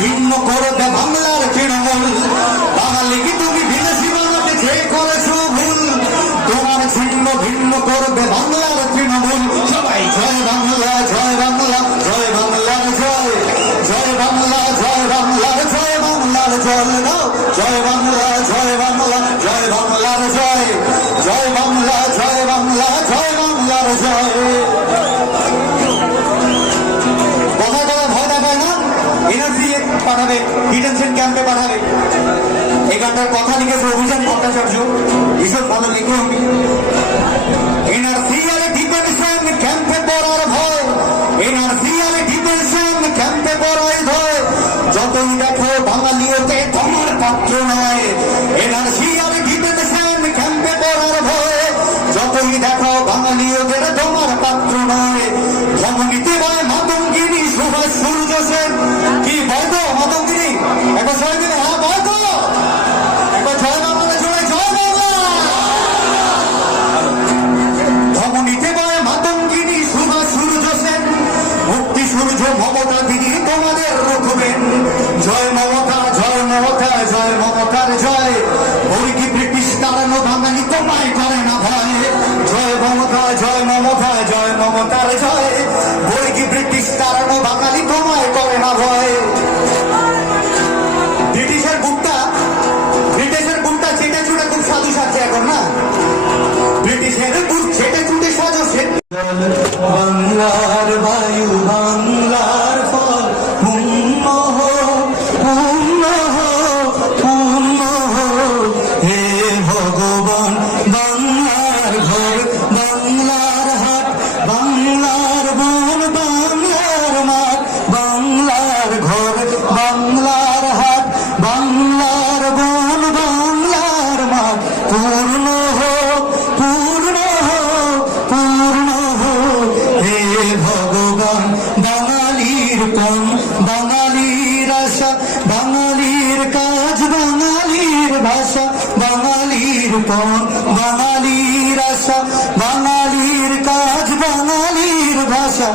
ভিন্ন করবে বাংলার তৃণমূল। বাঙালি কি তুমি বিদেশি বানাতে যে করেছো ভুল, তোমার ছিন্ন ভিন্ন করবে বাংলার তৃণমূল। সবাই জয় বাংলা, জয় বাংলা, জয় বাংলার জয়, জয় বাংলা, জয় বাংলার জয়, বাংলার জল দাও, জয় বাংলা, জয় বাংলা, জয় বাংলার জয়, জয় বাংলা, জয় বাংলা, জয় বাংলার জয়। কথা কথা ভয় দেখায় না, এনার্জি পাঠাবে, ডিটেনশন ক্যাম্পে পাঠাবে। এই গানটার কথা লিখেছে অভিযান ভট্টাচার্য, ভীষণ ভালো লিখে আমি। এনার্জি আর ডিটেনশন ক্যাম্পে পড়ার ভয়, এনার্জি আর ডিটেনশন ক্যাম্পে পড়াই ভয়, যতই দেখো বাঙালিওতে তোমার পাত্র নয়। এনার্জি আর ডিটেনশন ক্যাম্পে পড়ার ভয়, যতই দেখো বাঙালিওদের তোমার পাত্র নয়। ধমনীতে বয় মাতঙ্গিনী সুভাষ সূর্য সেন, কি বয় তো মাতঙ্গিনী, একবার সবাই মিলে হ্যাঁ বয় তো, একবার জয় বাংলা জোড়ায় জয় বাংলা। ধমনীতে বয় মাতঙ্গিনী সুভাষ সূর্য সেন, মুক্তি সূর্য মমতা দিদি তোমাদের রুখবেন। জয় মমতা, জয় মমতা, জয় মমতার জয়, ওই কি ব্রিটিশ তাড়ানো বাঙালি তোমায় করে না ভয়। জয় মমতা, জয় মমতা, জয় মমতার জয়, ওই কি ব্রিটিশ তাড়ানো বাঙালি তোমায় করে না ভয়। ব্রিটিশের বুকটা চেটে চুটে খুব সাধু সাজছে এখন না, ব্রিটিশের বুক চেটে চুটে সাজো সে। বাংলার বায়ু, বাংলার ফল, পুণ্য হে ভগবান। বাংলার ঘর, বাংলার হাট, বাংলার বন, বাংলার মাঠ, বাংলার ঘর, বাংলার হাট, বাংলার বন, বাংলার মাঠ, পূর্ণ হোক, পূর্ণ হোক, পূর্ণ হোক হে ভগবান। বাঙালির পণ, বাঙালির আশা, বাঙালির কাজ, বাঙালির ভাষা, বাঙালির পণ, বাঙালির আশা, বাঙালির কাজ, বাঙালির ভাষা।